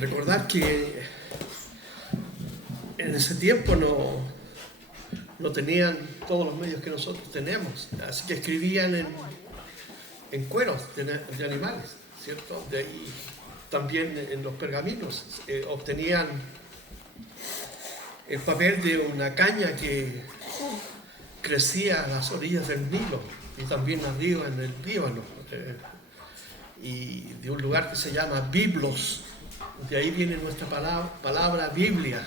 Recordar que en ese tiempo no tenían todos los medios que nosotros tenemos, así que escribían en cueros de animales, ¿cierto? De ahí también en los pergaminos obtenían el papel de una caña que crecía a las orillas del Nilo y también arriba en el Líbano, y de un lugar que se llama Biblos. De ahí viene nuestra palabra Biblia,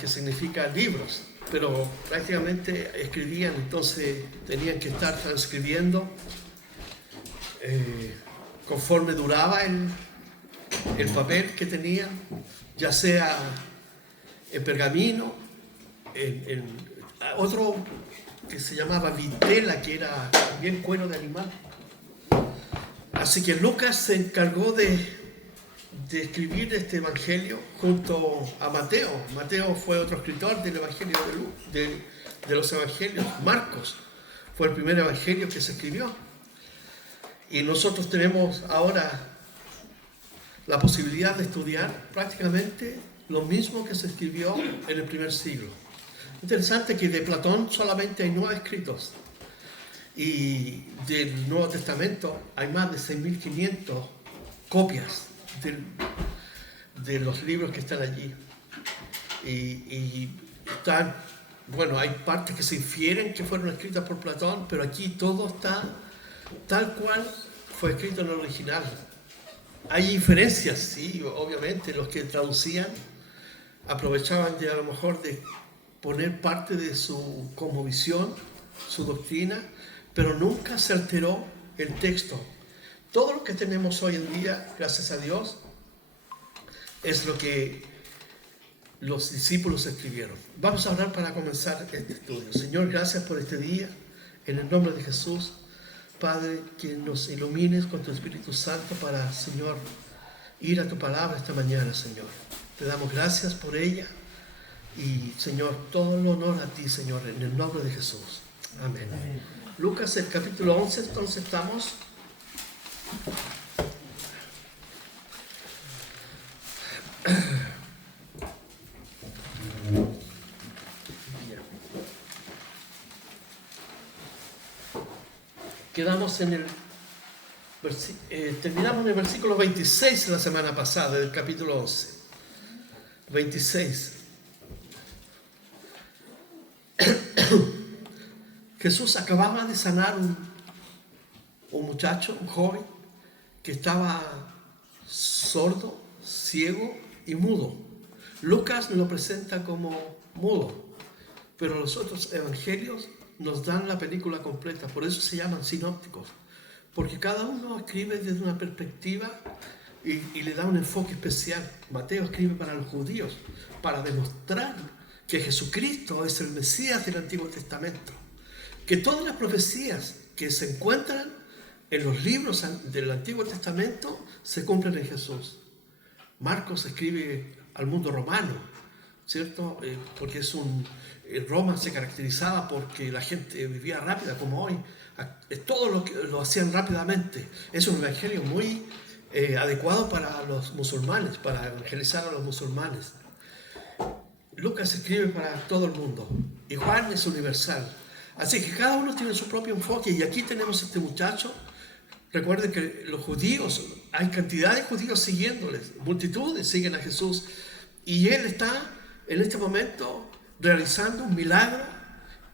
que significa libros, pero prácticamente escribían, entonces tenían que estar transcribiendo conforme duraba el papel que tenían, ya sea en pergamino, en otro que se llamaba vitela, que era también cuero de animal. Así que Lucas se encargó de escribir este evangelio junto a Mateo. Mateo fue otro escritor del evangelio de los evangelios. Marcos fue el primer evangelio que se escribió. Y nosotros tenemos ahora la posibilidad de estudiar prácticamente lo mismo que se escribió en el primer siglo. Interesante que de Platón solamente hay 9 escritos. Y del Nuevo Testamento hay más de 6.500 copias de los libros que están allí. Y están, bueno, hay partes que se infieren que fueron escritas por Platón, pero aquí todo está tal cual fue escrito en el original. Hay inferencias, sí, obviamente. Los que traducían aprovechaban de a lo mejor de poner parte de su cosmovisión, su doctrina, pero nunca se alteró el texto. Todo lo que tenemos hoy en día, gracias a Dios, es lo que los discípulos escribieron. Vamos a orar para comenzar este estudio. Señor, gracias por este día. En el nombre de Jesús, Padre, que nos ilumines con tu Espíritu Santo para, Señor, ir a tu palabra esta mañana, Señor. Te damos gracias por ella y, Señor, todo el honor a ti, Señor, en el nombre de Jesús. Amén. Amén. Lucas, el capítulo 11, entonces estamos. Quedamos en terminamos en el versículo 26 la semana pasada del capítulo 11. 26. Jesús acababa de sanar un muchacho, un joven, que estaba sordo, ciego y mudo. Lucas lo presenta como mudo, pero los otros evangelios nos dan la película completa, por eso se llaman sinópticos, porque cada uno escribe desde una perspectiva y le da un enfoque especial. Mateo escribe para los judíos, para demostrar que Jesucristo es el Mesías del Antiguo Testamento, que todas las profecías que se encuentran en los libros del Antiguo Testamento se cumplen en Jesús. Marcos escribe al mundo romano, ¿cierto? Porque Roma se caracterizaba porque la gente vivía rápida como hoy. Todo lo hacían rápidamente. Es un evangelio muy adecuado para los musulmanes, para evangelizar a los musulmanes. Lucas escribe para todo el mundo y Juan es universal. Así que cada uno tiene su propio enfoque, y aquí tenemos a este muchacho. Recuerden que los judíos, hay cantidad de judíos siguiéndoles, multitudes siguen a Jesús, y él está en este momento realizando un milagro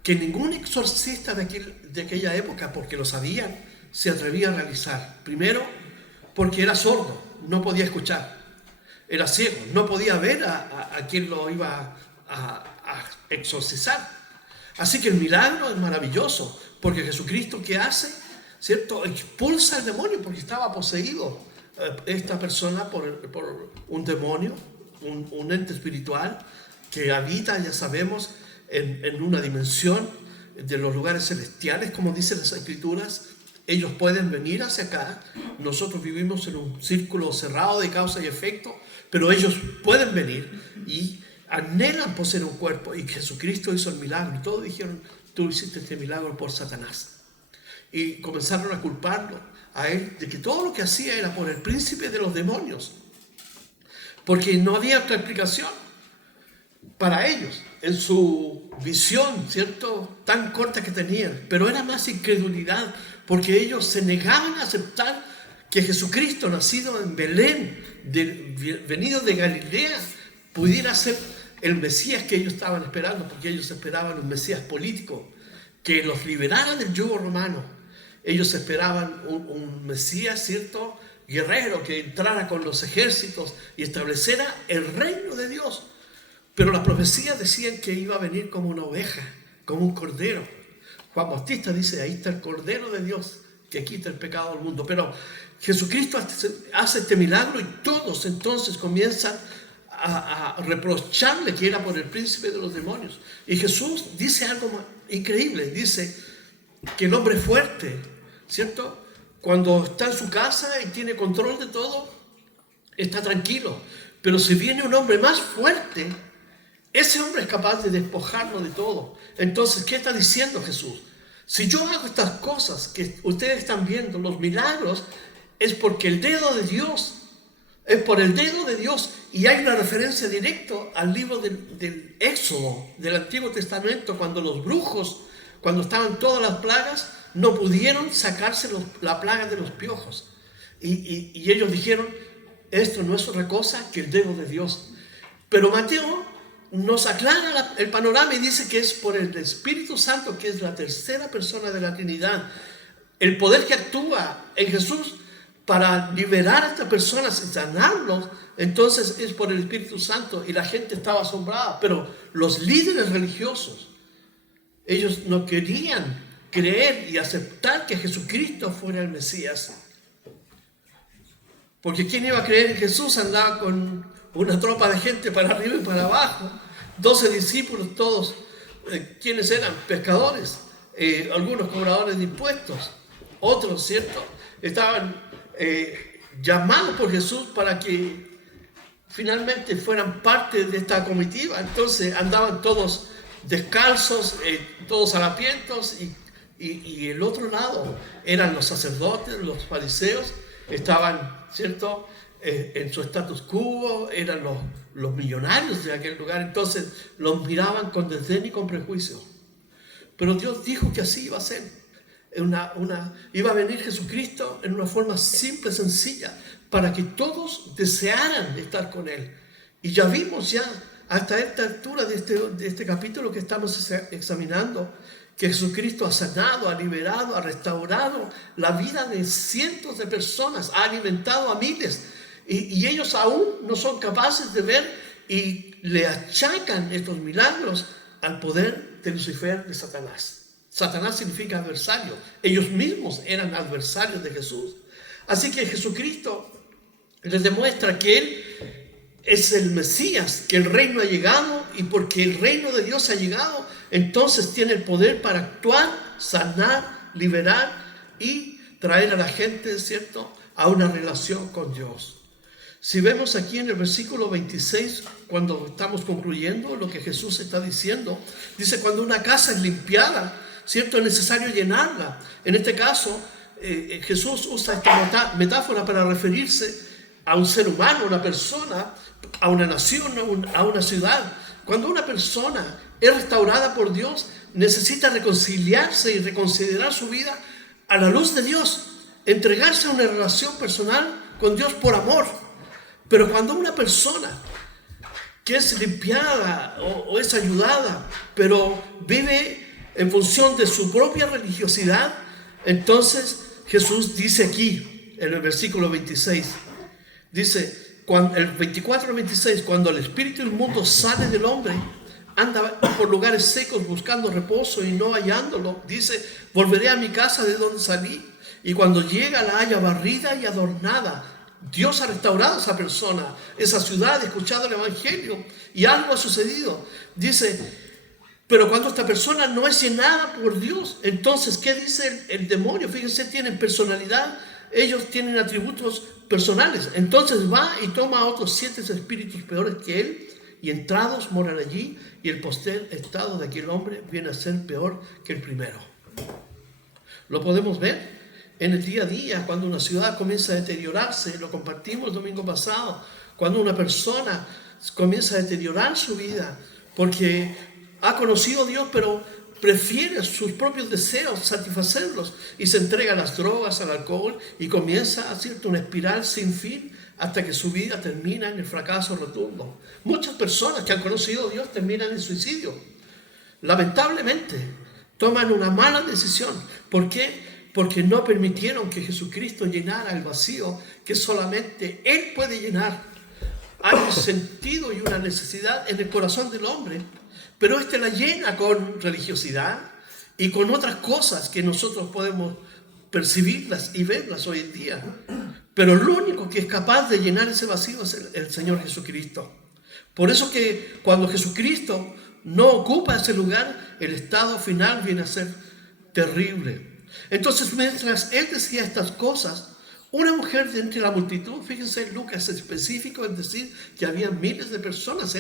que ningún exorcista de aquella época, porque lo sabían, se atrevía a realizar. Primero, porque era sordo, no podía escuchar. Era ciego, no podía ver a quien lo iba a exorcizar. Así que el milagro es maravilloso, porque Jesucristo, ¿qué hace? ¿Cierto? Expulsa al demonio, porque estaba poseído esta persona por un demonio, un ente espiritual que habita, ya sabemos, en una dimensión de los lugares celestiales, como dicen las Escrituras. Ellos pueden venir hacia acá. Nosotros vivimos en un círculo cerrado de causa y efecto, pero ellos pueden venir y anhelan poseer un cuerpo, y Jesucristo hizo el milagro, y todos dijeron: tú hiciste este milagro por Satanás, y comenzaron a culparlo, a él de que todo lo que hacía era por el príncipe de los demonios, porque no había otra explicación para ellos en su visión, ¿cierto?, tan corta que tenían. Pero era más incredulidad, porque ellos se negaban a aceptar que Jesucristo, nacido en Belén, venido de Galilea, pudiera ser el Mesías que ellos estaban esperando, porque ellos esperaban un Mesías político que los liberara del yugo romano. Ellos esperaban un Mesías, ¿cierto?, guerrero, que entrara con los ejércitos y estableciera el reino de Dios. Pero las profecías decían que iba a venir como una oveja, como un cordero. Juan Bautista dice, ahí está el Cordero de Dios que quita el pecado del mundo. Pero Jesucristo hace este milagro y todos entonces comienzan a reprocharle que era por el príncipe de los demonios. Y Jesús dice algo increíble, dice que el hombre fuerte, ¿cierto?, cuando está en su casa y tiene control de todo, está tranquilo. Pero si viene un hombre más fuerte, ese hombre es capaz de despojarlo de todo. Entonces, ¿qué está diciendo Jesús? Si yo hago estas cosas que ustedes están viendo, los milagros, es porque el dedo de Dios, es por el dedo de Dios. Y hay una referencia directa al libro del Éxodo, del Antiguo Testamento, cuando los brujos, cuando estaban todas las plagas, no pudieron sacarse la plaga de los piojos. Y ellos dijeron, esto no es otra cosa que el dedo de Dios. Pero Mateo nos aclara el panorama y dice que es por el Espíritu Santo, que es la tercera persona de la Trinidad, el poder que actúa en Jesús para liberar a estas personas y sanarlos. Entonces es por el Espíritu Santo, y la gente estaba asombrada. Pero los líderes religiosos, ellos no querían creer y aceptar que Jesucristo fuera el Mesías, porque ¿quién iba a creer en Jesús? Andaba con una tropa de gente para arriba y para abajo, 12 discípulos todos, ¿quiénes eran? Pescadores, algunos cobradores de impuestos, otros, ¿cierto?, estaban llamados por Jesús para que finalmente fueran parte de esta comitiva. Entonces andaban todos descalzos, todos harapientos, y el otro lado eran los sacerdotes, los fariseos, estaban, ¿cierto?, en su status quo, eran los millonarios de aquel lugar. Entonces los miraban con desdén y con prejuicio. Pero Dios dijo que así iba a ser. Iba a venir Jesucristo en una forma simple, sencilla, para que todos desearan estar con Él. Y ya vimos hasta esta altura de este capítulo que estamos examinando, que Jesucristo ha sanado, ha liberado, ha restaurado la vida de cientos de personas, ha alimentado a miles, y ellos aún no son capaces de ver y le achacan estos milagros al poder de Lucifer, de Satanás. Satanás significa adversario. Ellos mismos eran adversarios de Jesús. Así que Jesucristo les demuestra que Él es el Mesías, que el reino ha llegado, y porque el reino de Dios ha llegado, entonces tiene el poder para actuar, sanar, liberar y traer a la gente, ¿cierto?, a una relación con Dios. Si vemos aquí en el versículo 26, cuando estamos concluyendo lo que Jesús está diciendo, dice, cuando una casa es limpiada, ¿cierto?, es necesario llenarla. En este caso, Jesús usa esta metáfora para referirse a un ser humano, a una persona, a una nación, a una ciudad. Cuando una persona es restaurada por Dios, necesita reconciliarse y reconsiderar su vida a la luz de Dios, entregarse a una relación personal con Dios por amor. Pero cuando una persona que es limpiada o es ayudada, pero vive en función de su propia religiosidad, entonces Jesús dice aquí, en el versículo 26, dice, el 24 al 26, cuando el espíritu inmundo sale del hombre, anda por lugares secos buscando reposo y no hallándolo, dice, volveré a mi casa de donde salí, y cuando llega la halla barrida y adornada. Dios ha restaurado a esa persona, esa ciudad, ha escuchado el evangelio y algo ha sucedido. Dice, pero cuando esta persona no es llenada por Dios, entonces, ¿qué dice el demonio? Fíjense, tienen personalidad, ellos tienen atributos personales. Entonces va y toma a otros 7 espíritus peores que él, y entrados moran allí, y el postrer estado de aquel hombre viene a ser peor que el primero. Lo podemos ver en el día a día, cuando una ciudad comienza a deteriorarse, lo compartimos el domingo pasado, cuando una persona comienza a deteriorar su vida porque ha conocido a Dios, pero prefiere sus propios deseos satisfacerlos y se entrega a las drogas, al alcohol y comienza a hacer una espiral sin fin hasta que su vida termina en el fracaso rotundo. Muchas personas que han conocido a Dios terminan en suicidio. Lamentablemente, toman una mala decisión. ¿Por qué? Porque no permitieron que Jesucristo llenara el vacío que solamente Él puede llenar. Hay un sentido y una necesidad en el corazón del hombre, pero este la llena con religiosidad y con otras cosas que nosotros podemos percibirlas y verlas hoy en día. Pero lo único que es capaz de llenar ese vacío es el Señor Jesucristo. Por eso que cuando Jesucristo no ocupa ese lugar, el estado final viene a ser terrible. Entonces, mientras Él decía estas cosas, una mujer de entre la multitud, fíjense, Lucas es específico en decir que había miles de personas.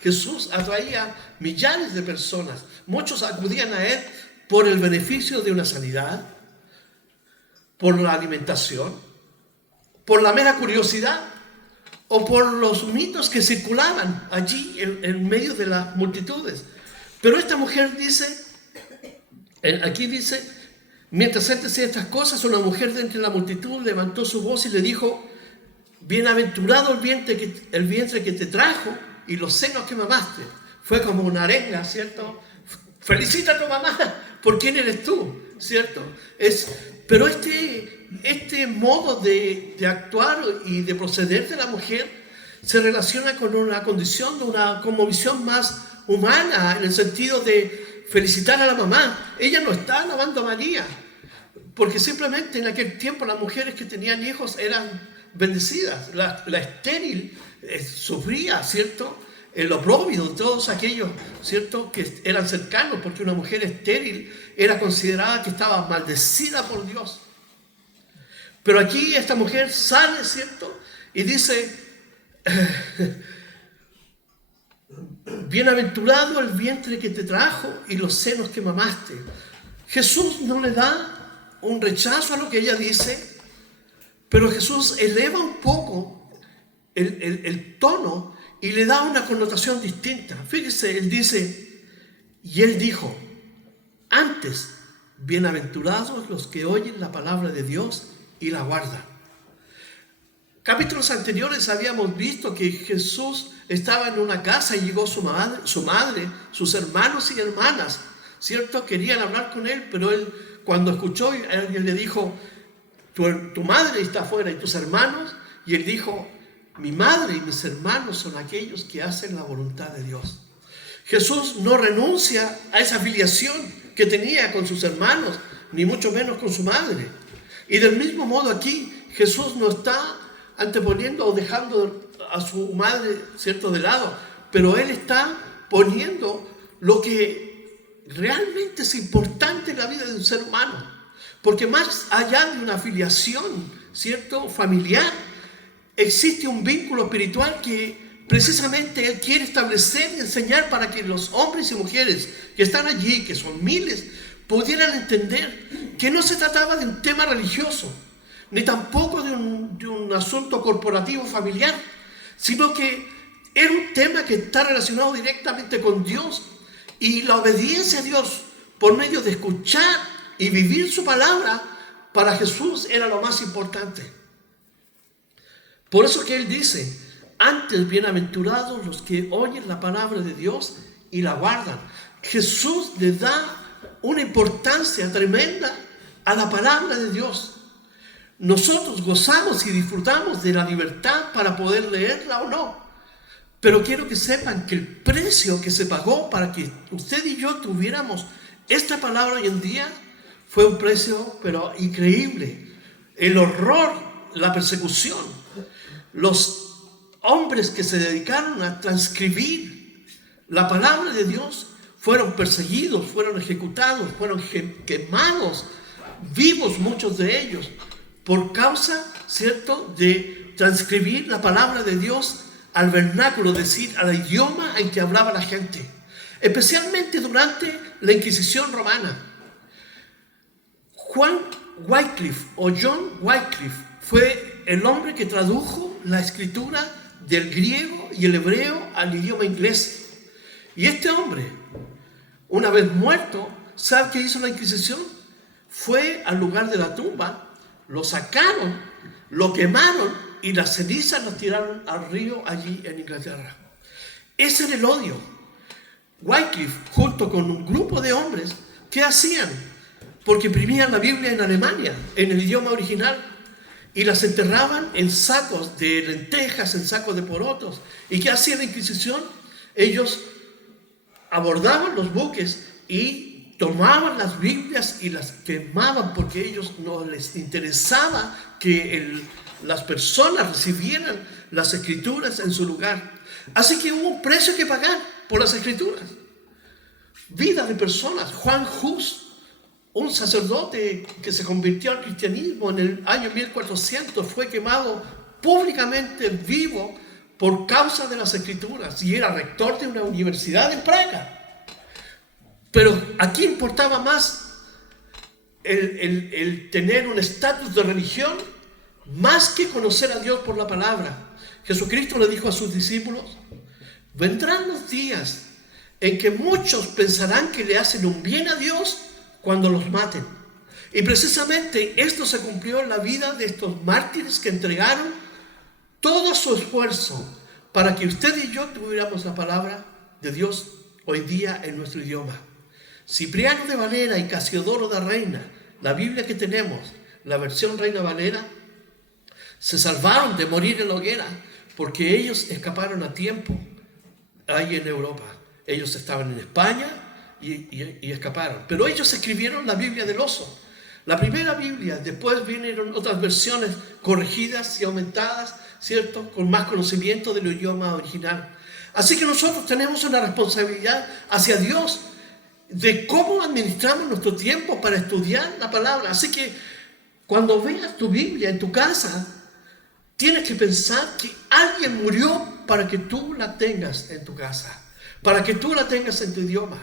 Jesús atraía millares de personas. Muchos acudían a Él por el beneficio de una sanidad, por la alimentación, por la mera curiosidad o por los mitos que circulaban allí en medio de las multitudes. Pero esta mujer dice, aquí dice, mientras él decía estas cosas, una mujer de entre la multitud levantó su voz y le dijo: bienaventurado el vientre que te trajo y los senos que mamaste. Fue como una arenga, ¿cierto? Felicita a tu mamá por quién eres tú, ¿cierto? Pero este modo de actuar y de proceder de la mujer se relaciona con una condición, una cosmovisión más humana, en el sentido de felicitar a la mamá. Ella no está alabando a María, porque simplemente en aquel tiempo las mujeres que tenían hijos eran bendecidas. La estéril sufría, ¿cierto?, el oprobio de todos aquellos, ¿cierto?, que eran cercanos, porque una mujer estéril era considerada que estaba maldecida por Dios. Pero aquí esta mujer sale, ¿cierto?, y dice: bienaventurado el vientre que te trajo y los senos que mamaste. Jesús no le da un rechazo a lo que ella dice, pero Jesús eleva un poco el tono y le da una connotación distinta. Fíjese, él dice, y él dijo: antes, bienaventurados los que oyen la palabra de Dios y la guardan. Capítulos anteriores habíamos visto que Jesús estaba en una casa y llegó su madre, sus hermanos y hermanas, ¿cierto? Querían hablar con él, pero él, cuando escuchó, alguien le dijo: tu madre está afuera y tus hermanos. Y él dijo: mi madre y mis hermanos son aquellos que hacen la voluntad de Dios. Jesús no renuncia a esa filiación que tenía con sus hermanos, ni mucho menos con su madre. Y del mismo modo aquí, Jesús no está anteponiendo o dejando a su madre, ¿cierto?, de lado, pero Él está poniendo lo que realmente es importante en la vida de un ser humano. Porque más allá de una filiación, ¿cierto?, familiar, existe un vínculo espiritual que precisamente Él quiere establecer y enseñar para que los hombres y mujeres que están allí, que son miles, pudieran entender que no se trataba de un tema religioso, ni tampoco de un asunto corporativo familiar, sino que era un tema que está relacionado directamente con Dios, y la obediencia a Dios por medio de escuchar y vivir su palabra para Jesús era lo más importante. Por eso que Él dice: antes, bienaventurados los que oyen la palabra de Dios y la guardan. Jesús le da una importancia tremenda a la palabra de Dios. Nosotros gozamos y disfrutamos de la libertad para poder leerla o no, pero quiero que sepan que el precio que se pagó para que usted y yo tuviéramos esta palabra hoy en día fue un precio pero increíble. El horror, la persecución, los hombres que se dedicaron a transcribir la palabra de Dios fueron perseguidos, fueron ejecutados, fueron quemados vivos, muchos de ellos, por causa, ¿cierto?, de transcribir la palabra de Dios al vernáculo, es decir, al idioma en que hablaba la gente, especialmente durante la Inquisición romana. Juan Wycliffe o John Wycliffe fue el hombre que tradujo la escritura del griego y el hebreo al idioma inglés. Y este hombre, una vez muerto, ¿sabe qué hizo la Inquisición? Fue al lugar de la tumba, lo sacaron, lo quemaron y las cenizas las tiraron al río allí en Inglaterra. Ese era el odio. Wycliffe, junto con un grupo de hombres, ¿qué hacían? Porque imprimían la Biblia en Alemania, en el idioma original, y las enterraban en sacos de lentejas, en sacos de porotos. ¿Y qué hacía la Inquisición? Ellos abordaban los buques y tomaban las Biblias y las quemaban, porque a ellos no les interesaba que las personas recibieran las escrituras en su lugar. Así que hubo un precio que pagar por las escrituras. Vida de personas. Juan Hus, un sacerdote que se convirtió al cristianismo en el año 1400, fue quemado públicamente vivo por causa de las escrituras, y era rector de una universidad en Praga. Pero aquí importaba más el tener un estatus de religión más que conocer a Dios por la palabra. Jesucristo le dijo a sus discípulos: vendrán los días en que muchos pensarán que le hacen un bien a Dios cuando los maten. Y precisamente esto se cumplió en la vida de estos mártires que entregaron todo su esfuerzo para que usted y yo tuviéramos la palabra de Dios hoy día en nuestro idioma. Cipriano de Valera y Casiodoro de Reina, la Biblia que tenemos, la versión Reina Valera, se salvaron de morir en la hoguera porque ellos escaparon a tiempo ahí en Europa. Ellos estaban en España y escaparon. Pero ellos escribieron la Biblia del oso, la primera Biblia. Después vinieron otras versiones corregidas y aumentadas, ¿cierto?, con más conocimiento del idioma original. Así que nosotros tenemos una responsabilidad hacia Dios de cómo administramos nuestro tiempo para estudiar la palabra. Así que cuando veas tu Biblia en tu casa, tienes que pensar que alguien murió para que tú la tengas en tu casa, para que tú la tengas en tu idioma.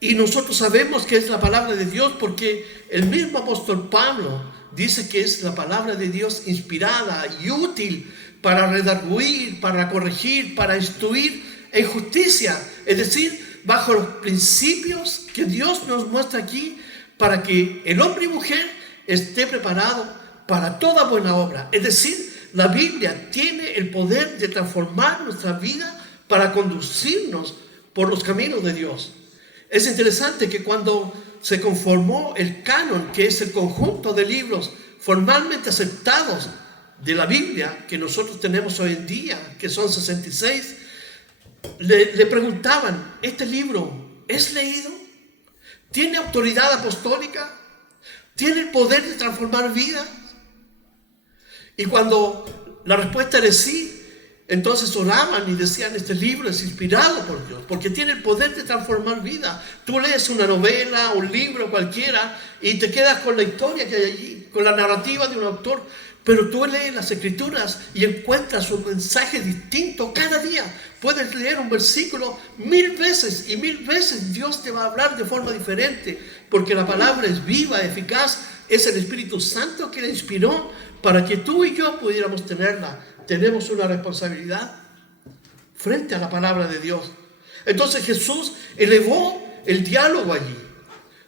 Y nosotros sabemos que es la palabra de Dios porque el mismo apóstol Pablo dice que es la palabra de Dios inspirada y útil para redarguir, para corregir, para instruir en justicia. Es decir, bajo los principios que Dios nos muestra aquí para que el hombre y mujer esté preparado para toda buena obra. Es decir, la Biblia tiene el poder de transformar nuestra vida para conducirnos por los caminos de Dios. Es interesante que cuando se conformó el canon, que es el conjunto de libros formalmente aceptados de la Biblia que nosotros tenemos hoy en día, que son 66, le preguntaban: ¿este libro es leído? ¿Tiene autoridad apostólica? ¿Tiene el poder de transformar vidas? Y cuando la respuesta era sí, entonces oraban y decían: este libro es inspirado por Dios, porque tiene el poder de transformar vida. Tú lees una novela, un libro cualquiera, y te quedas con la historia que hay allí, con la narrativa de un autor. Pero tú lees las escrituras y encuentras un mensaje distinto cada día. Puedes leer un versículo 1000 veces y 1000 veces Dios te va a hablar de forma diferente, porque la palabra es viva, eficaz. Es el Espíritu Santo que la inspiró para que tú y yo pudiéramos tenerla. Tenemos una responsabilidad frente a la palabra de Dios. Entonces Jesús elevó el diálogo allí.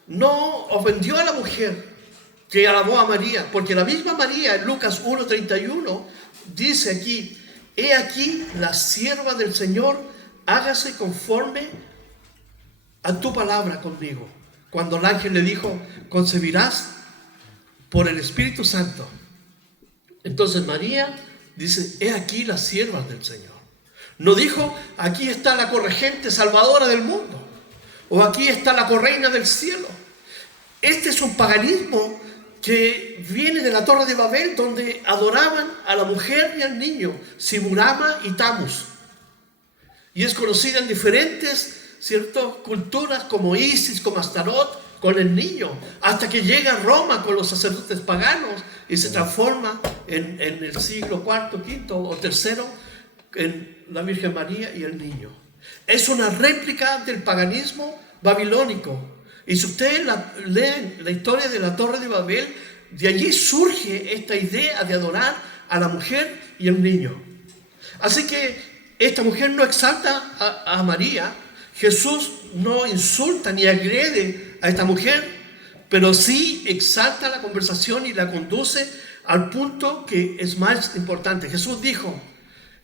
No ofendió a la mujer que alabó a María, porque la misma María en Lucas 1:31 dice aquí: he aquí la sierva del Señor, hágase conforme a tu palabra conmigo. Cuando el ángel le dijo: concebirás por el Espíritu Santo. Entonces María dice: he aquí las siervas del Señor. No dijo: aquí está la corregente salvadora del mundo, o aquí está la correina del cielo. Este es un paganismo que viene de la Torre de Babel, donde adoraban a la mujer y al niño, Simurama y Tamus. Y es conocida en diferentes, ¿cierto?, culturas, como Isis, como Astarot, con el niño, hasta que llega a Roma con los sacerdotes paganos y se transforma en el siglo IV, V o III en la Virgen María y el niño. Es una réplica del paganismo babilónico. Y si ustedes leen la historia de la Torre de Babel, de allí surge esta idea de adorar a la mujer y al niño. Así que esta mujer no exalta a María, Jesús no insulta ni agrede a esta mujer, pero sí exalta la conversación y la conduce al punto que es más importante. Jesús dijo: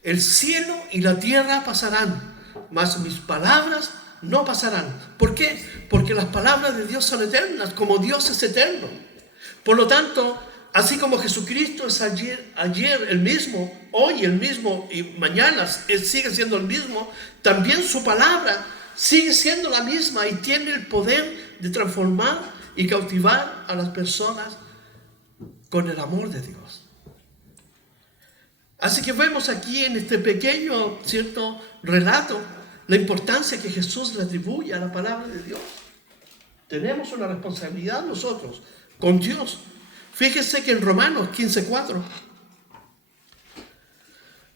el cielo y la tierra pasarán, mas mis palabras no pasarán. ¿Por qué? Porque las palabras de Dios son eternas, como Dios es eterno. Por lo tanto, así como Jesucristo es ayer el mismo, hoy el mismo y mañana sigue siendo el mismo, también su palabra sigue siendo la misma y tiene el poder de transformar y cautivar a las personas con el amor de Dios. Así que vemos aquí en este pequeño, ¿cierto?, relato la importancia que Jesús le atribuye a la palabra de Dios. Tenemos una responsabilidad nosotros con Dios. Fíjese que en Romanos 15:4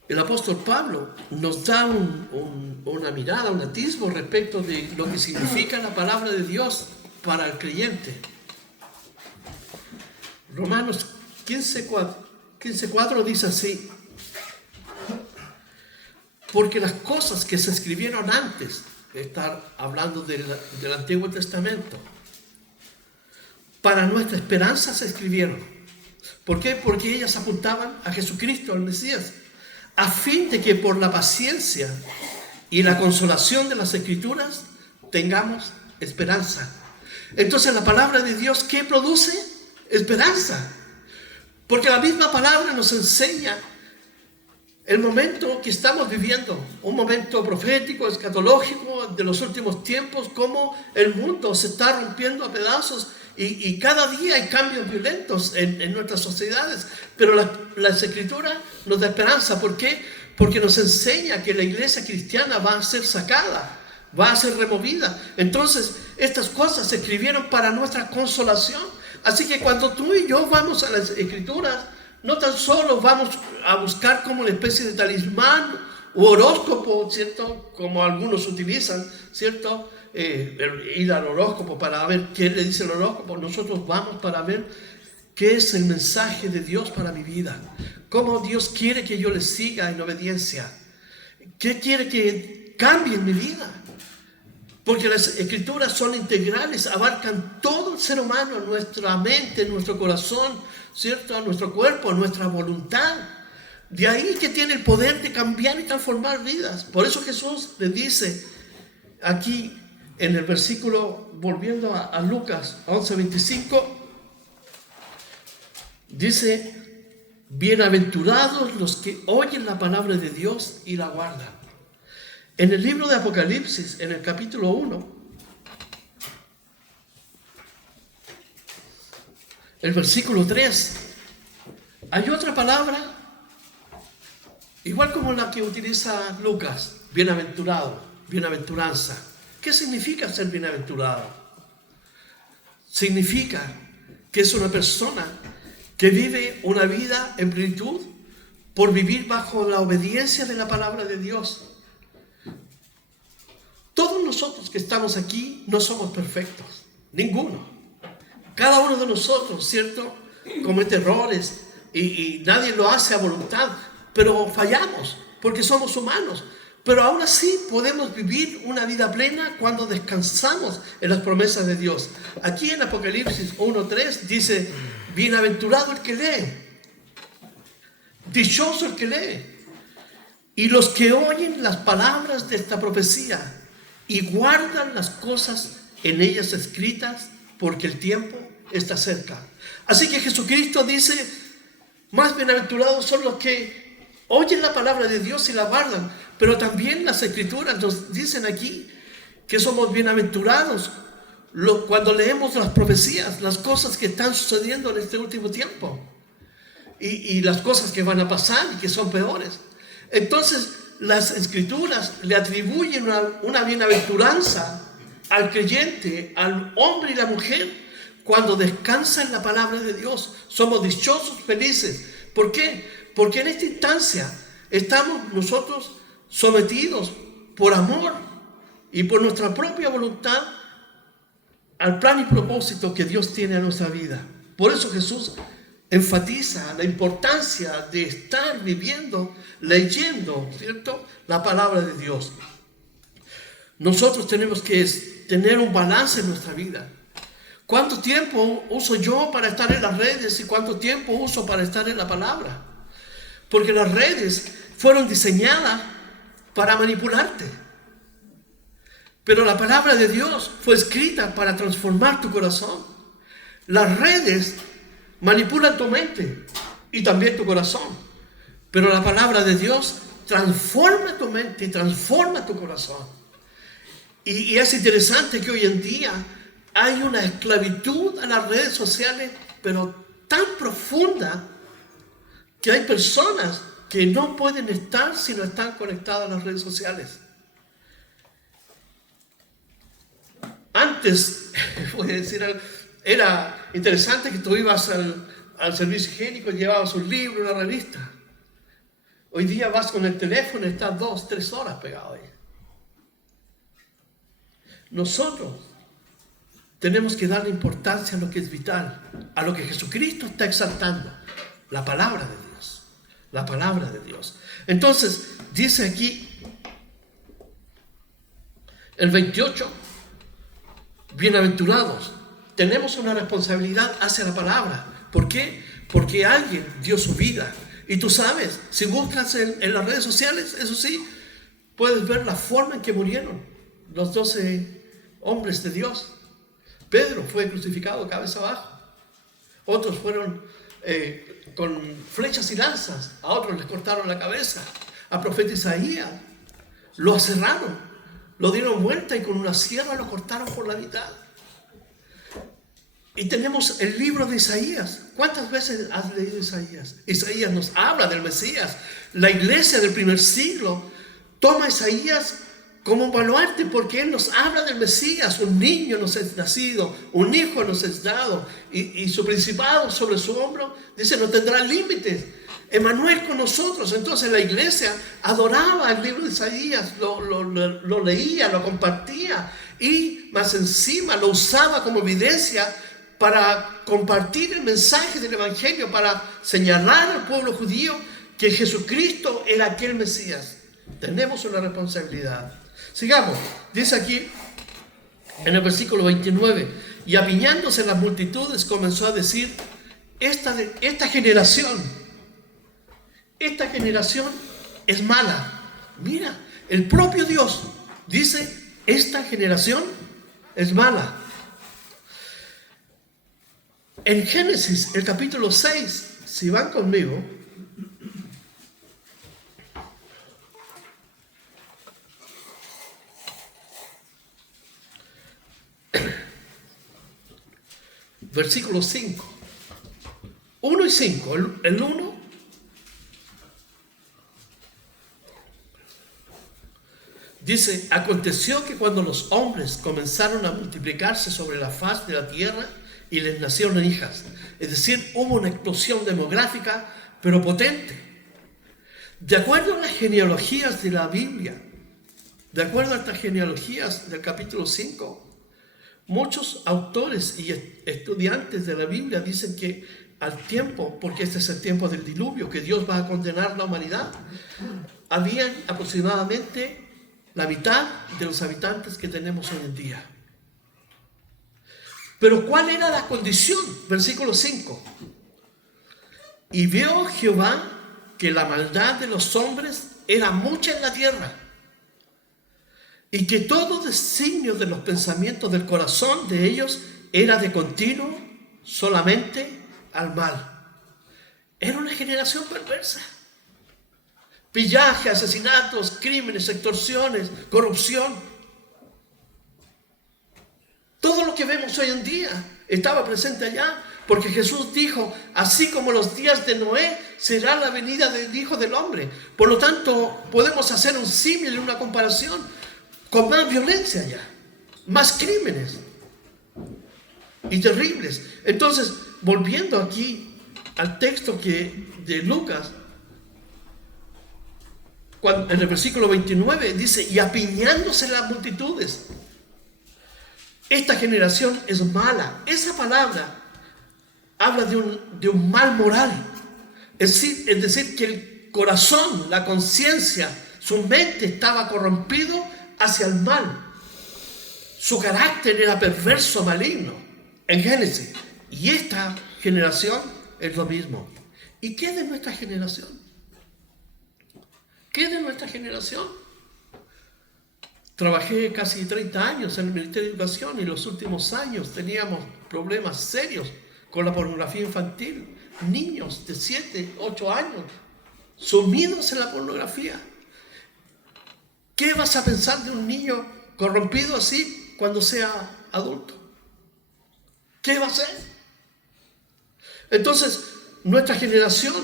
el apóstol Pablo nos da una mirada, un atisbo respecto de lo que significa la palabra de Dios para el creyente. Romanos 15:4 dice así: porque las cosas que se escribieron antes, estar hablando del Antiguo Testamento, para nuestra esperanza se escribieron. ¿Por qué? Porque ellas apuntaban a Jesucristo, al Mesías, a fin de que por la paciencia y la consolación de las Escrituras tengamos esperanza. Entonces la palabra de Dios, ¿qué produce? Esperanza. Porque la misma palabra nos enseña el momento que estamos viviendo, un momento profético, escatológico de los últimos tiempos, cómo el mundo se está rompiendo a pedazos y cada día hay cambios violentos en nuestras sociedades. Pero la Escritura nos da esperanza. ¿Por qué? Porque nos enseña que la iglesia cristiana va a ser sacada, va a ser removida. Entonces, estas cosas se escribieron para nuestra consolación. Así que cuando tú y yo vamos a las Escrituras, no tan solo vamos a buscar como una especie de talismán u horóscopo, ¿cierto?, como algunos utilizan, ¿cierto?, ir al horóscopo para ver qué le dice el horóscopo. Nosotros vamos para ver qué es el mensaje de Dios para mi vida, cómo Dios quiere que yo le siga en obediencia, qué quiere que cambie en mi vida. Porque las Escrituras son integrales, abarcan todo el ser humano, nuestra mente, nuestro corazón, ¿cierto?, nuestro cuerpo, nuestra voluntad. De ahí que tiene el poder de cambiar y transformar vidas. Por eso Jesús le dice aquí en el versículo, volviendo a Lucas 11:25, dice: bienaventurados los que oyen la palabra de Dios y la guardan. En el libro de Apocalipsis, en el capítulo 1, el versículo 3, hay otra palabra, igual como la que utiliza Lucas: bienaventurado, bienaventuranza. ¿Qué significa ser bienaventurado? Significa que es una persona que vive una vida en plenitud por vivir bajo la obediencia de la palabra de Dios. Todos nosotros que estamos aquí no somos perfectos, ninguno. Cada uno de nosotros, ¿cierto?, comete errores y nadie lo hace a voluntad, pero fallamos porque somos humanos. Pero aún así podemos vivir una vida plena cuando descansamos en las promesas de Dios. Aquí en Apocalipsis 1:3 dice: bienaventurado el que lee, dichoso el que lee, y los que oyen las palabras de esta profecía y guardan las cosas en ellas escritas, porque el tiempo está cerca. Así que Jesucristo dice: más bienaventurados son los que oyen la palabra de Dios y la guardan. Pero también las Escrituras nos dicen aquí que somos bienaventurados cuando leemos las profecías, las cosas que están sucediendo en este último tiempo y las cosas que van a pasar y que son peores. Entonces las Escrituras le atribuyen una bienaventuranza al creyente, al hombre y la mujer, cuando descansa en la palabra de Dios. Somos dichosos, felices. ¿Por qué? Porque en esta instancia estamos nosotros sometidos por amor y por nuestra propia voluntad al plan y propósito que Dios tiene en nuestra vida. Por eso Jesús enfatiza la importancia de estar viviendo, leyendo, ¿cierto?, la palabra de Dios. Nosotros tenemos que tener un balance en nuestra vida. ¿Cuánto tiempo uso yo para estar en las redes y cuánto tiempo uso para estar en la palabra? Porque las redes fueron diseñadas para manipularte. Pero la palabra de Dios fue escrita para transformar tu corazón. Las redes manipulan tu mente y también tu corazón. Pero la palabra de Dios transforma tu mente y transforma tu corazón. Y es interesante que hoy en día hay una esclavitud a las redes sociales, pero tan profunda que hay personas que no pueden estar si no están conectadas a las redes sociales. Antes, voy a decir, era interesante que tú ibas al servicio higiénico y llevabas un libro, una revista. Hoy día vas con el teléfono y estás 2, 3 horas pegado ahí. Nosotros tenemos que darle importancia a lo que es vital, a lo que Jesucristo está exaltando, la palabra de Dios, la palabra de Dios. Entonces, dice aquí, el 28, bienaventurados, tenemos una responsabilidad hacia la palabra. ¿Por qué? Porque alguien dio su vida. Y tú sabes, si buscas en las redes sociales, eso sí, puedes ver la forma en que murieron los 12 hombres de Dios. Pedro fue crucificado cabeza abajo. Otros fueron con flechas y lanzas. A otros les cortaron la cabeza. Al profeta Isaías lo aserraron, lo dieron vuelta y con una sierra lo cortaron por la mitad. Y tenemos el libro de Isaías. ¿Cuántas veces has leído Isaías? Isaías nos habla del Mesías. La iglesia del primer siglo toma a Isaías como un baluarte porque él nos habla del Mesías. Un niño nos es nacido, un hijo nos es dado, y su principado sobre su hombro, dice, no tendrá límites. Emmanuel con nosotros. Entonces la iglesia adoraba el libro de Isaías, lo leía, lo compartía, y más encima lo usaba como evidencia para compartir el mensaje del Evangelio, para señalar al pueblo judío que Jesucristo era aquel Mesías. Tenemos una responsabilidad. Sigamos, dice aquí en el versículo 29, y apiñándose las multitudes comenzó a decir, esta generación es mala. Mira, el propio Dios dice, esta generación es mala. En Génesis, el capítulo 6, si van conmigo, versículo 5, 1 y 5, el 1, dice, aconteció que cuando los hombres comenzaron a multiplicarse sobre la faz de la tierra y les nacieron hijas, es decir, hubo una explosión demográfica, pero potente. De acuerdo a las genealogías de la Biblia, de acuerdo a estas genealogías del capítulo 5, muchos autores y estudiantes de la Biblia dicen que al tiempo, porque este es el tiempo del diluvio, que Dios va a condenar la humanidad, habían aproximadamente la mitad de los habitantes que tenemos hoy en día. Pero ¿cuál era la condición? Versículo 5. Y vio Jehová que la maldad de los hombres era mucha en la tierra, y que todo designio de los pensamientos del corazón de ellos era de continuo solamente al mal. Era una generación perversa. Pillaje, asesinatos, crímenes, extorsiones, corrupción. Todo lo que vemos hoy en día estaba presente allá, porque Jesús dijo, así como los días de Noé, será la venida del Hijo del Hombre. Por lo tanto, podemos hacer un símil, una comparación, con más violencia allá, más crímenes y terribles. Entonces, volviendo aquí al texto de Lucas, en el versículo 29 dice, y apiñándose las multitudes. esta generación es mala. Esa palabra habla de un mal moral. Es decir, que el corazón, la conciencia, su mente estaba corrompido hacia el mal. Su carácter era perverso, maligno, en Génesis. Y esta generación es lo mismo. ¿Y qué de nuestra generación? ¿Qué de nuestra generación? Trabajé casi 30 años en el Ministerio de Educación y en los últimos años teníamos problemas serios con la pornografía infantil. Niños de 7, 8 años sumidos en la pornografía. ¿Qué vas a pensar de un niño corrompido así cuando sea adulto? ¿Qué va a hacer? Entonces, nuestra generación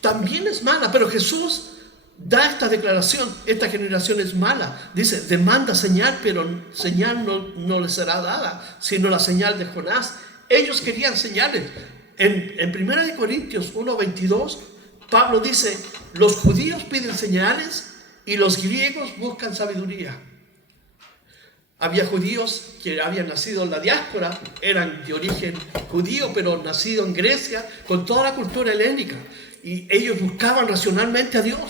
también es mala, pero Jesús da esta declaración: esta generación es mala. Dice, demanda señal, pero señal no les será dada, sino la señal de Jonás. Ellos querían señales. En 1 Corintios 1:22, Pablo dice, los judíos piden señales y los griegos buscan sabiduría. Había judíos que habían nacido en la diáspora, eran de origen judío, pero nacido en Grecia, con toda la cultura helénica. Y ellos buscaban racionalmente a Dios.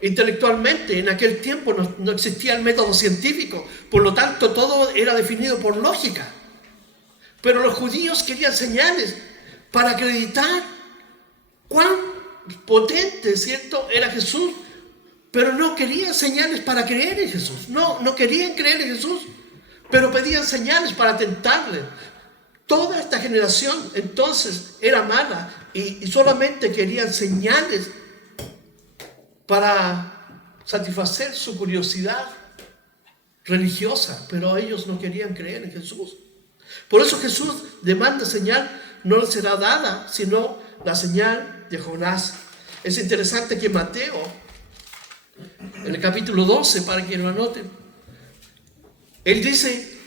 Intelectualmente, en aquel tiempo no existía el método científico, por lo tanto todo era definido por lógica. Pero los judíos querían señales para acreditar cuán potente, ¿cierto?, era Jesús. Pero no querían señales para creer en Jesús. No querían creer en Jesús, pero pedían señales para tentarle. Toda esta generación entonces era mala y solamente querían señales para satisfacer su curiosidad religiosa, pero ellos no querían creer en Jesús. Por eso Jesús demanda señal, no le será dada, sino la señal de Jonás. Es interesante que Mateo, en el capítulo 12, para que lo anoten, él dice,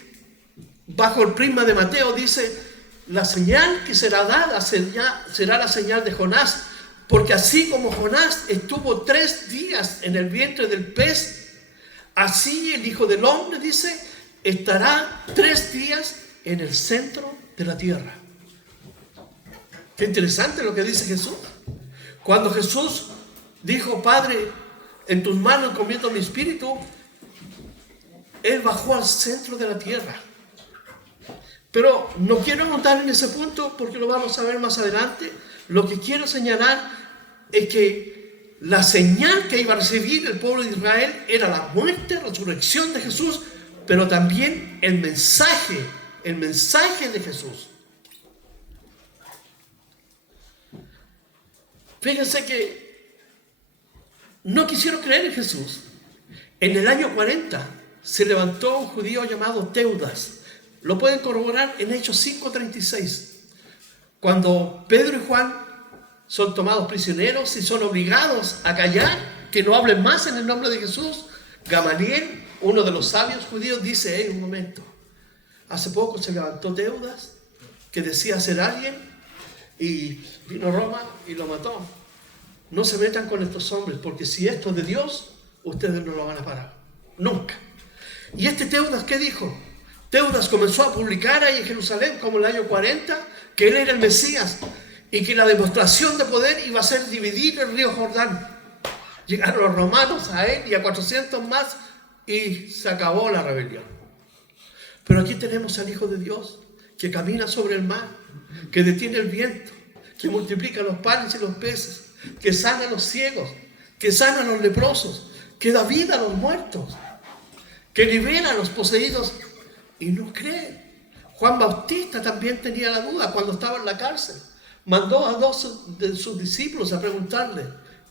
bajo el prisma de Mateo, dice, la señal que será dada será la señal de Jonás, porque así como Jonás estuvo 3 días en el vientre del pez, así el Hijo del Hombre, dice, estará 3 días en el centro de la tierra. Qué interesante lo que dice Jesús. Cuando Jesús dijo, Padre, en tus manos encomiendo mi espíritu, Él bajó al centro de la tierra. Pero no quiero montar en ese punto porque lo vamos a ver más adelante. Lo que quiero señalar es que la señal que iba a recibir el pueblo de Israel era la muerte, resurrección de Jesús, pero también el mensaje de Jesús. Fíjense que no quisieron creer en Jesús. En el año 40 se levantó un judío llamado Teudas. Lo pueden corroborar en Hechos 5:36. Cuando Pedro y Juan son tomados prisioneros y son obligados a callar, que no hablen más en el nombre de Jesús, Gamaliel, uno de los sabios judíos, dice, un momento, hace poco se levantó Teudas, que decía ser alguien, y vino Roma y lo mató. No se metan con estos hombres, porque si esto es de Dios, ustedes no lo van a parar. Nunca. ¿Y este Teudas qué dijo? Teudas comenzó a publicar ahí en Jerusalén, como en el año 40, que él era el Mesías y que la demostración de poder iba a ser dividir el río Jordán. Llegaron los romanos a él y a 400 más y se acabó la rebelión. Pero aquí tenemos al Hijo de Dios que camina sobre el mar, que detiene el viento, que multiplica los panes y los peces, que sana a los ciegos, que sana a los leprosos, que da vida a los muertos, que libera a los poseídos y no cree. Juan Bautista también tenía la duda cuando estaba en la cárcel. Mandó a 2 de sus discípulos a preguntarle,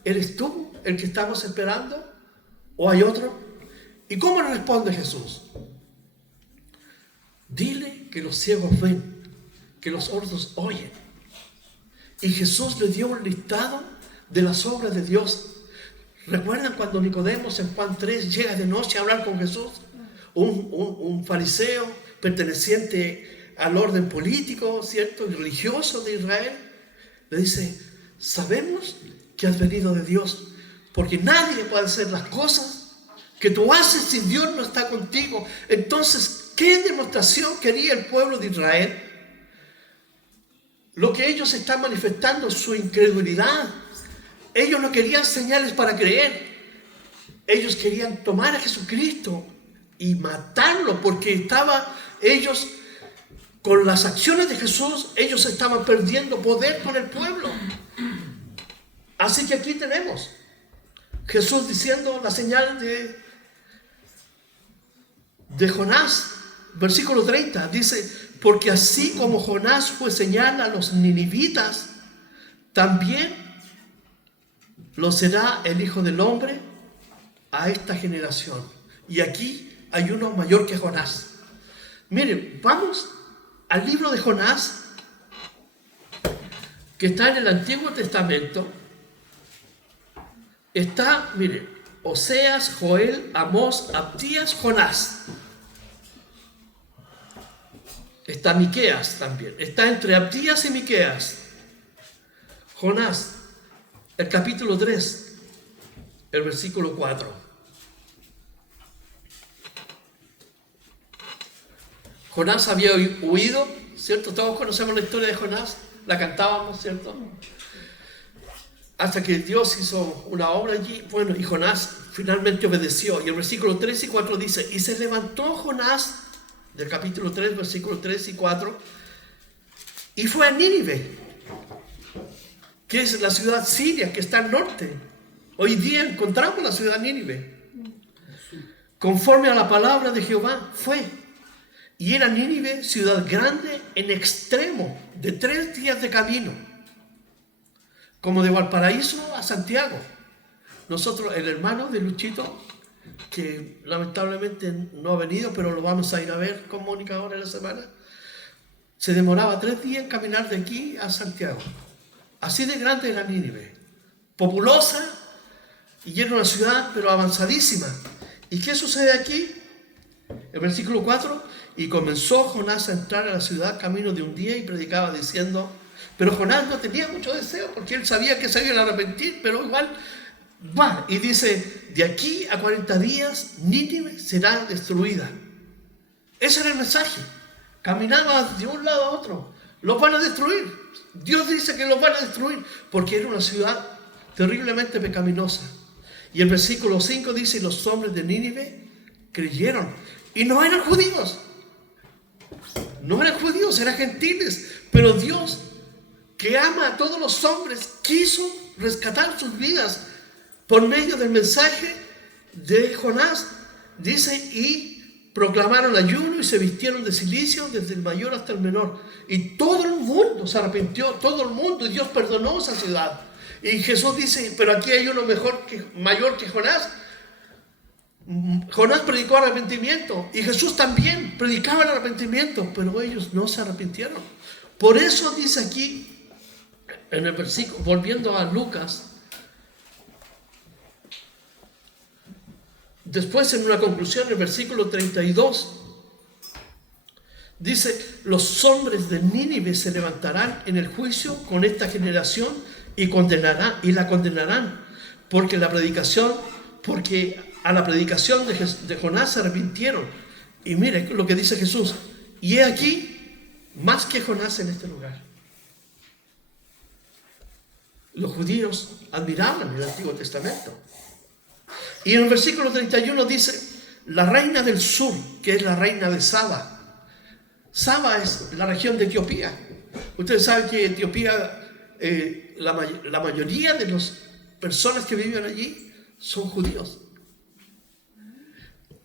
¿eres tú el que estamos esperando? ¿O hay otro? ¿Y cómo le responde Jesús? Dile que los ciegos ven, que los sordos oyen. Y Jesús le dio un listado de las obras de Dios. ¿Recuerdan cuando Nicodemos en Juan 3 llega de noche a hablar con Jesús? Un fariseo perteneciente al orden político, ¿cierto?, y religioso de Israel. Le dice, sabemos que has venido de Dios, porque nadie puede hacer las cosas que tú haces si Dios no está contigo? Entonces, ¿qué demostración quería el pueblo de Israel? Lo que ellos están manifestando, su incredulidad. Ellos no querían señales para creer. Ellos querían tomar a Jesucristo y matarlo, porque ellos, con las acciones de Jesús, ellos estaban perdiendo poder con el pueblo. Así que aquí tenemos Jesús diciendo la señal de Jonás, versículo 30, dice: porque así como Jonás fue señal a los ninivitas, también lo será el Hijo del Hombre a esta generación. Y aquí hay uno mayor que Jonás. Miren, vamos al libro de Jonás, que está en el Antiguo Testamento. Está, miren, Oseas, Joel, Amós, Abdías, Jonás. Está Miqueas también. Está entre Abdías y Miqueas. Jonás, el capítulo 3, el versículo 4. Jonás había huido, ¿cierto? Todos conocemos la historia de Jonás, la cantábamos, ¿cierto? Hasta que Dios hizo una obra allí, bueno, y Jonás finalmente obedeció. Y el versículo 3 y 4 dice: y se levantó Jonás, del capítulo 3, versículos 3 y 4, y fue a Nínive, que es la ciudad siria que está al norte. Hoy día encontramos la ciudad Nínive. Conforme a la palabra de Jehová, fue. Y era Nínive ciudad grande en extremo, de 3 días de camino, como de Valparaíso a Santiago. Nosotros, el hermano de Luchito, que lamentablemente no ha venido, pero lo vamos a ir a ver con Mónica ahora en la semana, se demoraba 3 días en caminar de aquí a Santiago. Así de grande era Nínive, populosa, y era una ciudad pero avanzadísima. ¿Y qué sucede aquí? El versículo 4: y comenzó Jonás a entrar a la ciudad camino de un día y predicaba diciendo... Pero Jonás no tenía mucho deseo, porque él sabía que se iban a arrepentir, pero igual va. Y dice: de aquí a 40 días Nínive será destruida. Ese era el mensaje. Caminaba de un lado a otro. Los van a destruir. Dios dice que los van a destruir, porque era una ciudad terriblemente pecaminosa. Y el versículo 5 dice: y los hombres de Nínive creyeron. Y no eran judíos. No eran judíos, eran gentiles. Pero Dios, que ama a todos los hombres, quiso rescatar sus vidas por medio del mensaje de Jonás. Dice: y proclamaron ayuno y se vistieron de cilicio desde el mayor hasta el menor. Y todo el mundo se arrepintió, todo el mundo, y Dios perdonó esa ciudad. Y Jesús dice: pero aquí hay uno mayor que Jonás. Jonás predicó arrepentimiento y Jesús también predicaba el arrepentimiento, pero ellos no se arrepintieron. Por eso dice aquí en el versículo, volviendo a Lucas, después en una conclusión, en el versículo 32, dice: los hombres de Nínive se levantarán en el juicio con esta generación y la condenarán, porque a la predicación de Jonás se arrepintieron. Y mire lo que dice Jesús: y he aquí más que Jonás en este lugar. Los judíos admiraban el Antiguo Testamento. Y en el versículo 31 dice: la reina del sur, que es la reina de Saba. Saba es la región de Etiopía. Ustedes saben que Etiopía, la mayoría de las personas que viven allí son judíos.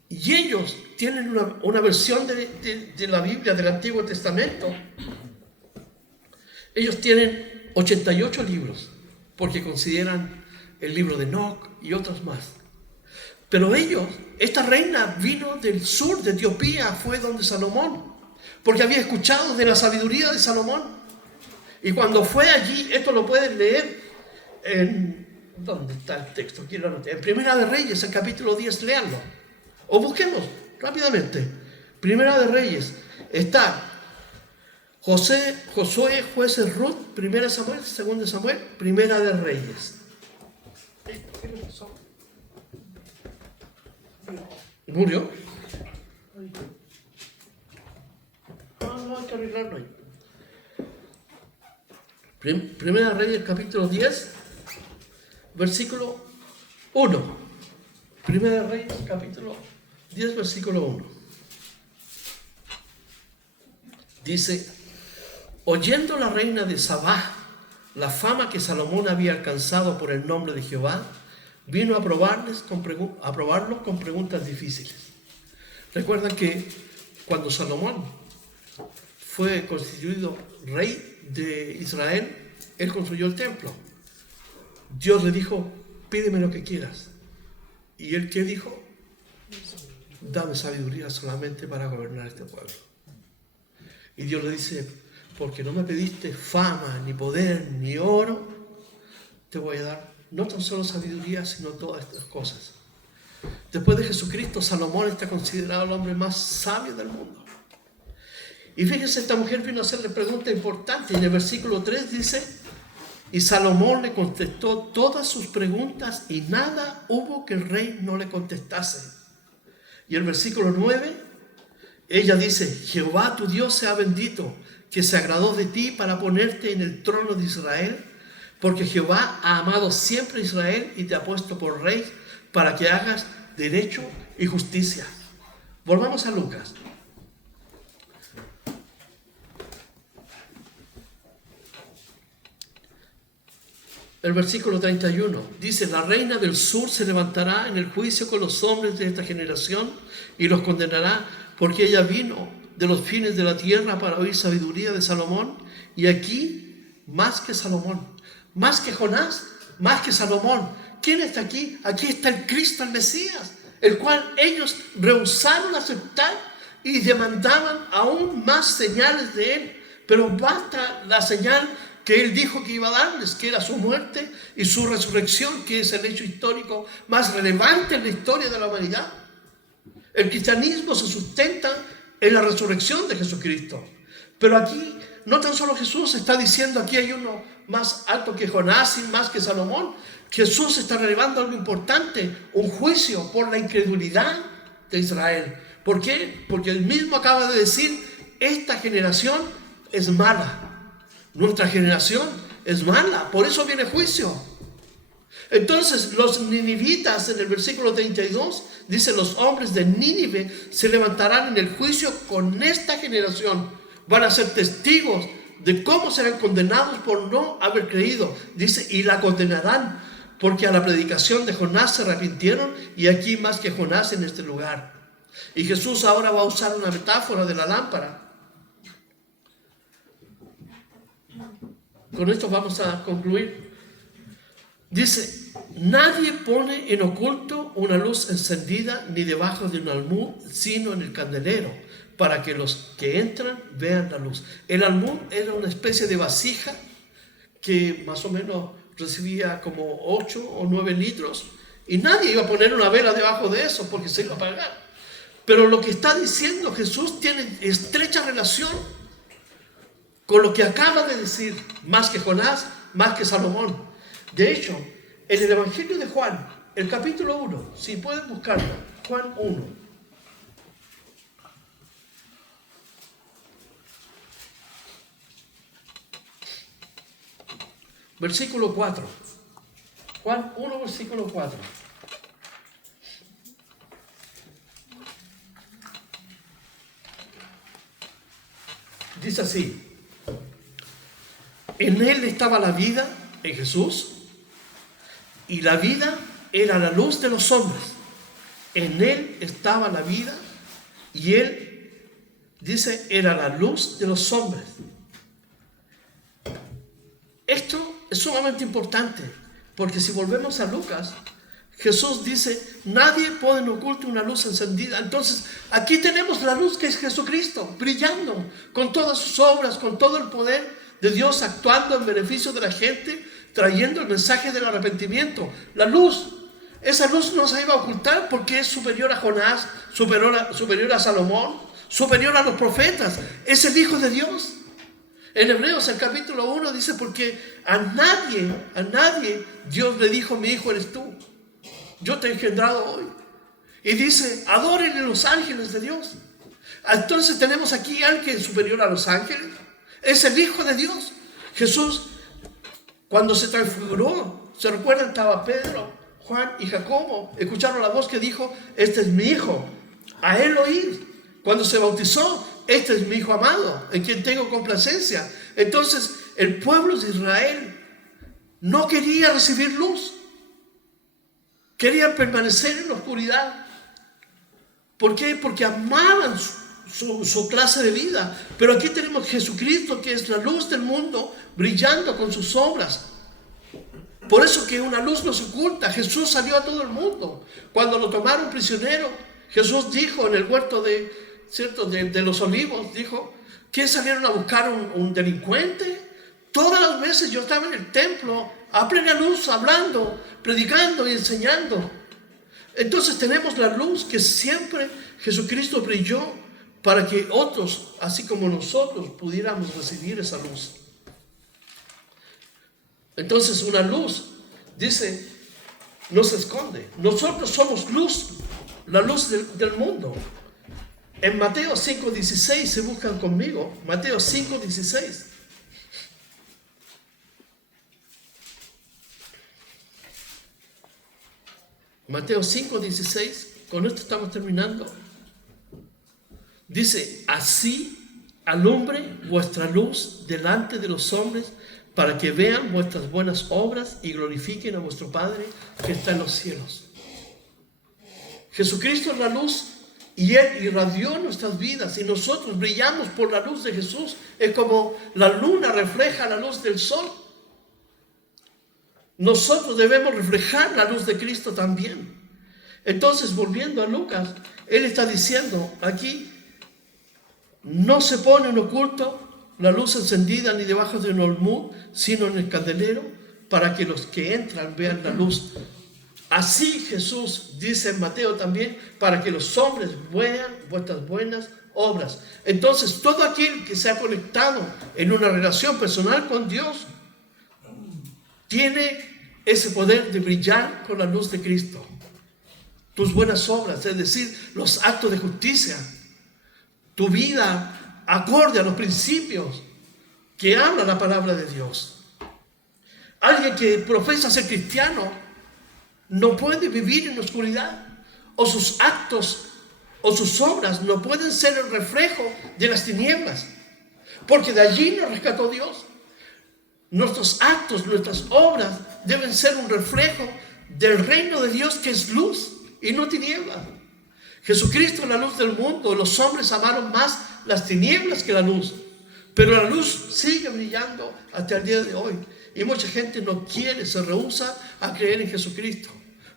Y ellos tienen una versión de la Biblia, del Antiguo Testamento. Ellos tienen 88 libros, porque consideran el libro de Enoc y otros más. Pero esta reina vino del sur de Etiopía, fue donde Salomón, porque había escuchado de la sabiduría de Salomón. Y cuando fue allí, esto lo pueden leer en... ¿Dónde está el texto? Aquí lo anoté. En Primera de Reyes, el capítulo 10, léanlo. O busquemos rápidamente. Primera de Reyes. Está Josué, Jueces, Ruth, Primera Samuel, Segunda Samuel, Primera de Reyes. Murió. No hay que arreglarlo ahí. Primera Reyes, capítulo 10, versículo 1. Primera Reyes, capítulo 10, versículo 1. Dice: oyendo la reina de Sabá la fama que Salomón había alcanzado por el nombre de Jehová, vino a probarlo con preguntas difíciles. Recuerdan que cuando Salomón fue constituido rey de Israel, él construyó el templo. Dios le dijo: pídeme lo que quieras. ¿Y él qué dijo? Dame sabiduría solamente para gobernar este pueblo. Y Dios le dice: porque no me pediste fama, ni poder, ni oro, te voy a dar no tan solo sabiduría, sino todas estas cosas. Después de Jesucristo, Salomón está considerado el hombre más sabio del mundo. Y fíjense, esta mujer vino a hacerle preguntas importantes. En el versículo 3 dice: y Salomón le contestó todas sus preguntas y nada hubo que el rey no le contestase. Y el versículo 9, ella dice: Jehová tu Dios sea bendito, que se agradó de ti para ponerte en el trono de Israel, porque Jehová ha amado siempre a Israel y te ha puesto por rey para que hagas derecho y justicia. Volvamos a Lucas. El versículo 31 dice: la reina del sur se levantará en el juicio con los hombres de esta generación y los condenará, porque ella vino de los fines de la tierra para oír sabiduría de Salomón. Y aquí, más que Salomón, más que Jonás, más que Salomón, ¿quién está aquí? Aquí está el Cristo, el Mesías, el cual ellos rehusaron aceptar y demandaban aún más señales de él. Pero basta la señal que él dijo que iba a darles, que era su muerte y su resurrección, que es el hecho histórico más relevante en la historia de la humanidad. El cristianismo se sustenta en la resurrección de Jesucristo. Pero aquí no tan solo Jesús está diciendo: aquí hay uno más alto que Jonás y más que Salomón. Jesús está relevando algo importante, un juicio por la incredulidad de Israel. ¿Por qué? Porque él mismo acaba de decir: esta generación es mala. Nuestra generación es mala, por eso viene juicio. Entonces los ninivitas, en el versículo 32, dice: los hombres de Nínive se levantarán en el juicio con esta generación. Van a ser testigos de cómo serán condenados por no haber creído. Dice: y la condenarán, porque a la predicación de Jonás se arrepintieron, y aquí más que Jonás en este lugar. Y Jesús ahora va a usar una metáfora de la lámpara. Con esto vamos a concluir. Dice: nadie pone en oculto una luz encendida ni debajo de un almud, sino en el candelero, para que los que entran vean la luz. El almud era una especie de vasija que más o menos recibía como 8 o 9 litros, y nadie iba a poner una vela debajo de eso porque se iba a apagar. Pero lo que está diciendo Jesús tiene estrecha relación con lo que acaba de decir: más que Jonás, más que Salomón. De hecho, en el Evangelio de Juan, el capítulo 1, si pueden buscarlo, Juan 1. Versículo 4. Juan 1, versículo 4. Dice así: en él estaba la vida, en Jesús, y la vida era la luz de los hombres. En él estaba la vida, y él, dice, era la luz de los hombres. Esto es sumamente importante, porque si volvemos a Lucas, Jesús dice: nadie pone en oculto una luz encendida. Entonces, aquí tenemos la luz que es Jesucristo, brillando con todas sus obras, con todo el poder de Dios, actuando en beneficio de la gente, trayendo el mensaje del arrepentimiento. La luz, esa luz no se iba a ocultar porque es superior a Jonás, superior a Salomón, superior a los profetas. Es el Hijo de Dios. En Hebreos, el capítulo 1 dice: porque a nadie Dios le dijo: mi hijo eres tú, yo te he engendrado hoy. Y dice, adoren a los ángeles de Dios. Entonces tenemos aquí alguien superior a los ángeles. Es el Hijo de Dios. Jesús, cuando se transfiguró, ¿se recuerdan? Estaba Pedro, Juan y Jacobo. Escucharon la voz que dijo, este es mi Hijo, a él oíd. Cuando se bautizó, este es mi Hijo amado, en quien tengo complacencia. Entonces, el pueblo de Israel no quería recibir luz. Querían permanecer en la oscuridad. ¿Por qué? Porque amaban su clase de vida. Pero aquí tenemos Jesucristo, que es la luz del mundo, brillando con sus obras. Por eso que una luz no se oculta. Jesús salió a todo el mundo. Cuando lo tomaron prisionero, Jesús dijo en el huerto de los olivos, dijo, ¿qué salieron a buscar un delincuente? Todas las veces yo estaba en el templo a plena luz, hablando, predicando y enseñando. Entonces tenemos la luz que siempre Jesucristo brilló para que otros, así como nosotros, pudiéramos recibir esa luz. Entonces una luz, dice, no se esconde. Nosotros somos luz, la luz del mundo. En Mateo 5:16, se buscan conmigo, Mateo 5:16. Mateo 5:16, con esto estamos terminando. Dice, así alumbre vuestra luz delante de los hombres, para que vean vuestras buenas obras y glorifiquen a vuestro Padre que está en los cielos. Jesucristo es la luz y Él irradió nuestras vidas y nosotros brillamos por la luz de Jesús. Es como la luna refleja la luz del sol. Nosotros debemos reflejar la luz de Cristo también. Entonces, volviendo a Lucas, Él está diciendo aquí, no se pone en oculto la luz encendida ni debajo de un almud, sino en el candelero, para que los que entran vean la luz. Así Jesús dice en Mateo también, para que los hombres vean vuestras buenas obras. Entonces, todo aquel que se ha conectado en una relación personal con Dios, tiene ese poder de brillar con la luz de Cristo. Tus buenas obras, es decir, los actos de justicia, tu vida acorde a los principios que habla la palabra de Dios. Alguien que profesa ser cristiano no puede vivir en la oscuridad, o sus actos o sus obras no pueden ser el reflejo de las tinieblas, porque de allí nos rescató Dios. Nuestros actos, nuestras obras deben ser un reflejo del reino de Dios, que es luz y no tinieblas. Jesucristo es la luz del mundo. Los hombres amaron más las tinieblas que la luz, pero la luz sigue brillando hasta el día de hoy. Y mucha gente no quiere, se rehúsa a creer en Jesucristo,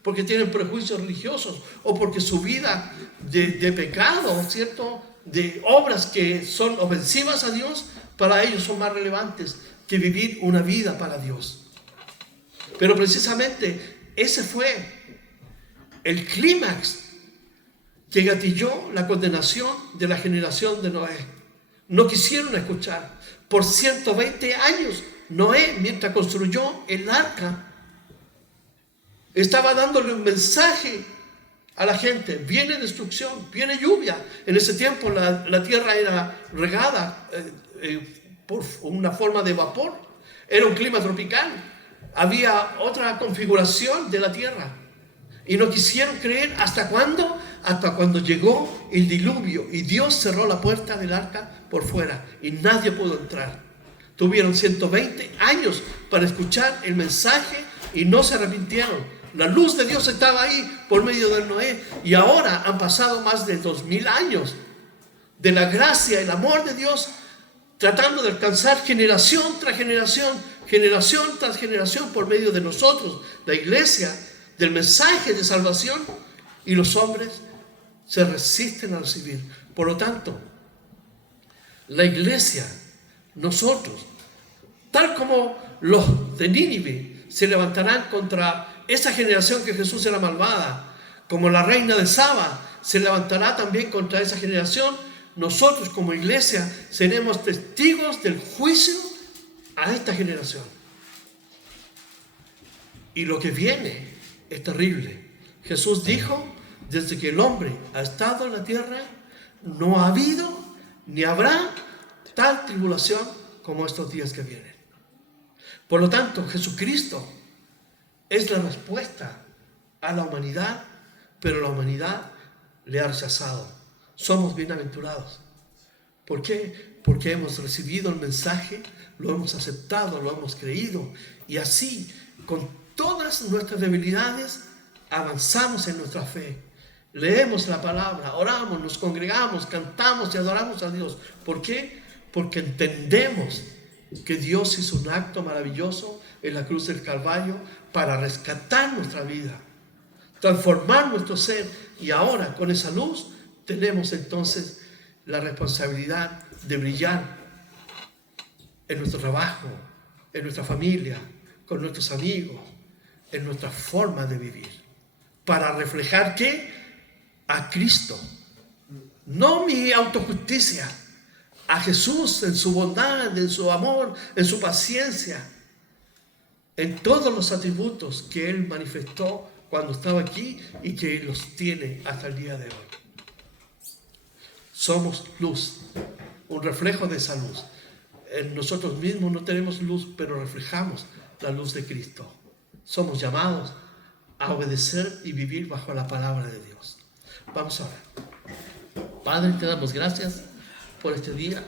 porque tienen prejuicios religiosos o porque su vida de pecado, ¿cierto?, de obras que son ofensivas a Dios, para ellos son más relevantes que vivir una vida para Dios. Pero precisamente ese fue el clímax que gatilló la condenación de la generación de Noé. No quisieron escuchar. Por 120 años, Noé, mientras construyó el arca, estaba dándole un mensaje a la gente. Viene destrucción, viene lluvia. En ese tiempo la tierra era regada por una forma de vapor. Era un clima tropical. Había otra configuración de la tierra. Y no quisieron creer. ¿Hasta cuándo? Hasta cuando llegó el diluvio y Dios cerró la puerta del arca por fuera y nadie pudo entrar. Tuvieron 120 años para escuchar el mensaje y no se arrepintieron. La luz de Dios estaba ahí por medio de Noé, y ahora han pasado más de 2000 años de la gracia y el amor de Dios, tratando de alcanzar generación tras generación, generación tras generación, por medio de nosotros, la iglesia, del mensaje de salvación, y los hombres se resisten a recibir. Por lo tanto, la iglesia, nosotros, tal como los de Nínive se levantarán contra esa generación que Jesús era malvada, como la reina de Saba se levantará también contra esa generación, nosotros como iglesia seremos testigos del juicio a esta generación. Y lo que viene es terrible. Jesús dijo, desde que el hombre ha estado en la tierra, no ha habido ni habrá tal tribulación como estos días que vienen. Por lo tanto, Jesucristo es la respuesta a la humanidad, pero la humanidad le ha rechazado. Somos bienaventurados. ¿Por qué? Porque hemos recibido el mensaje, lo hemos aceptado, lo hemos creído, y así, con todas nuestras debilidades, avanzamos en nuestra fe. Leemos la palabra, oramos, nos congregamos, cantamos y adoramos a Dios. ¿Por qué? Porque entendemos que Dios hizo un acto maravilloso en la cruz del Calvario para rescatar nuestra vida, transformar nuestro ser, y ahora con esa luz tenemos entonces la responsabilidad de brillar en nuestro trabajo, en nuestra familia, con nuestros amigos, en nuestra forma de vivir, para reflejar ¿qué? A Cristo, no mi autojusticia, a Jesús en su bondad, en su amor, en su paciencia, en todos los atributos que Él manifestó cuando estaba aquí y que los tiene hasta el día de hoy. Somos luz, un reflejo de esa luz. En nosotros mismos no tenemos luz, pero reflejamos la luz de Cristo. Somos llamados a obedecer y vivir bajo la palabra de Dios. Vamos a ver. Padre, te damos gracias por este día,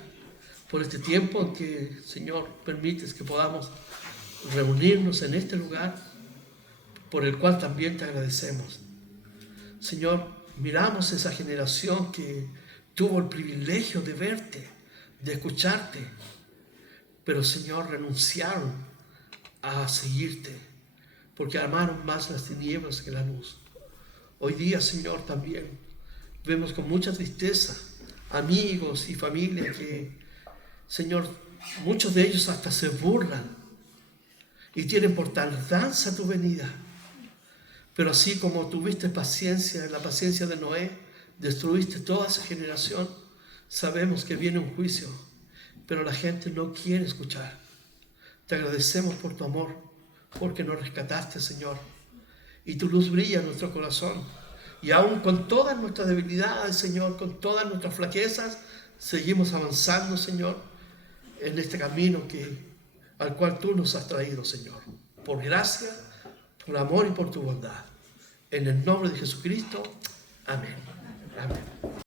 por este tiempo en que, Señor, permites que podamos reunirnos en este lugar, por el cual también te agradecemos. Señor, miramos esa generación que tuvo el privilegio de verte, de escucharte, pero, Señor, renunciaron a seguirte, porque amaron más las tinieblas que la luz. Hoy día, Señor, también vemos con mucha tristeza amigos y familia que, Señor, muchos de ellos hasta se burlan y tienen por tardanza tu venida. Pero así como tuviste paciencia, la paciencia de Noé, destruiste toda esa generación, sabemos que viene un juicio, pero la gente no quiere escuchar. Te agradecemos por tu amor, porque nos rescataste, Señor, y tu luz brilla en nuestro corazón. Y aún con todas nuestras debilidades, Señor, con todas nuestras flaquezas, seguimos avanzando, Señor, en este camino al cual tú nos has traído, Señor. Por gracia, por amor y por tu bondad. En el nombre de Jesucristo. Amén. Amén.